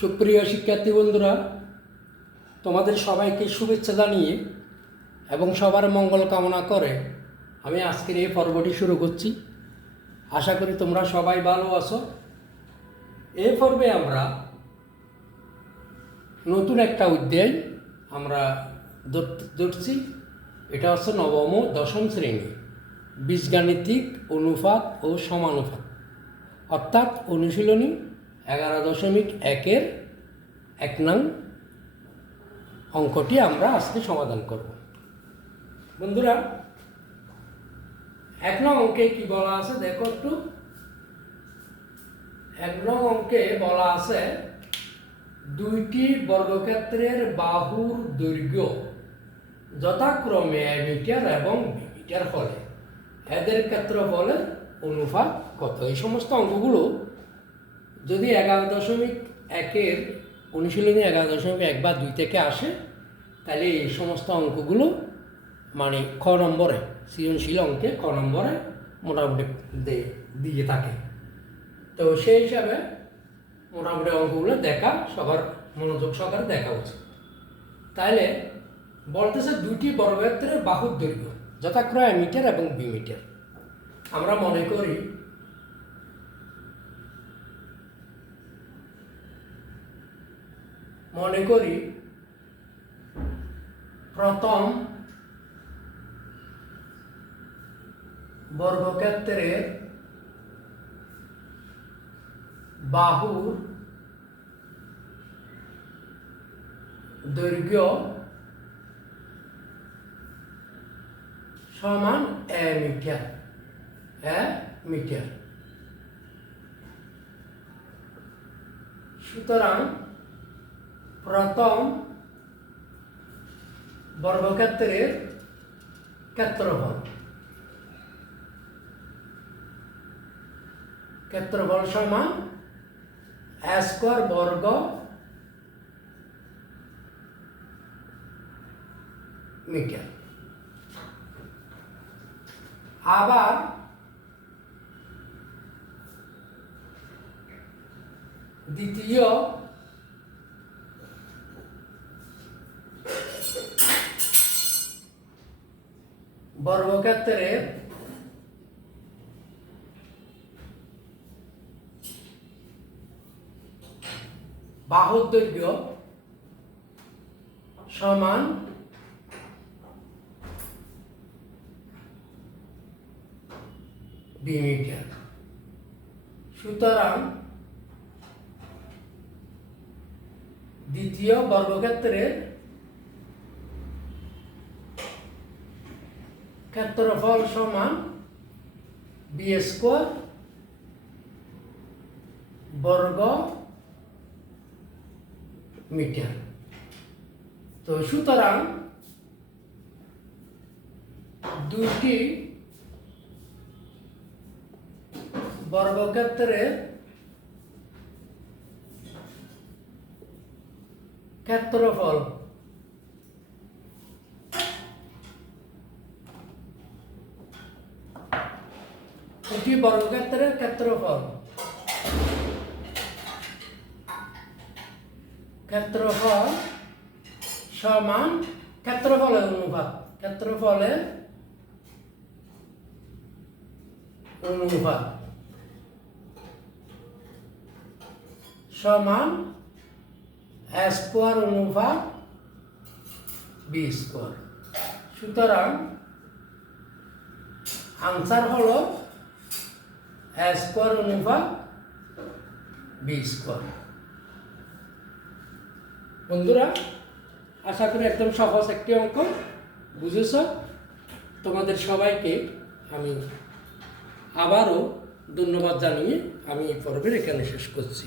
সুপ্রিয় শিক্ষার্থী বন্ধুরা, তোমাদের সবাইকে শুভেচ্ছা জানিয়ে এবং সবার মঙ্গল কামনা করে আমি আজকের এই পর্বটি শুরু করছি। আশা করি তোমরা সবাই ভালো আছো। এই পর্বে আমরা নতুন একটা অধ্যায় আমরা ধরছি। এটা হচ্ছে নবম ও দশম শ্রেণী বীজগাণিতিক অনুপাত ও সমানুপাত, অর্থাৎ অনুশীলনী 11.1-এর 1 নং অঙ্কটি আমরা আজকে সমাধান করব। বন্ধুরা, 1 নং অঙ্কে কি বলা আছে দেখো একটু। 1 নং অঙ্কে বলা আছে দুইটি বর্গক্ষেত্রের বাহুর দৈর্ঘ্য যথাক্রমে a মিটার এবং b মিটার হলে এদের ক্ষেত্রফলের অনুপাত কত। এই সমস্ত অঙ্কগুলো যদি 11.1-এর অনুশীলনী 11.1 বা 2 থেকে আসে, তাহলে এই সমস্ত অঙ্কগুলো মানে খ নম্বরে সৃজনশীল অঙ্কে খ নম্বরে মোটামুটি দিয়ে থাকে। তো সেই হিসাবে মোটামুটি অঙ্কগুলো দেখা সবার মনোযোগ সহকারে দেখা উচিত। তাহলে বলতেছে দুটি বর্গক্ষেত্রের বাহুর দৈর্ঘ্য যথাক্রমে a মিটার এবং b মিটার। আমরা মনে করি প্রথম বর্গক্ষেত্রের বাহুর দৈর্ঘ্য সমান a মিটার। সুতরাং প্রথম বর্গক্ষেত্রের ক্ষেত্রফল সমান a স্কয়ার বর্গ মিটার। আবার দ্বিতীয় বর্গক্ষেত্রের বাহুর দৈর্ঘ্য সমান b মিটার। সুতরাং দ্বিতীয় বর্গক্ষেত্রের ক্ষেত্রফল সমান b স্কয়ার বর্গ মিটার। তো সুতরাং দুটি বর্গক্ষেত্রের ক্ষেত্রফল সমান ক্ষেত্রফলের অনুপাত সমান a স্কয়ার অনুপাত b স্কয়ার। সুতরাং আনসার হলো a স্কয়ার অনুপাত b স্কয়ার। বন্ধুরা, আশা করি একদম সহজ একটি অঙ্ক বুঝেছ। তোমাদের সবাইকে আমি আবারও ধন্যবাদ জানিয়ে আমি এই পর্বের এখানে শেষ করছি।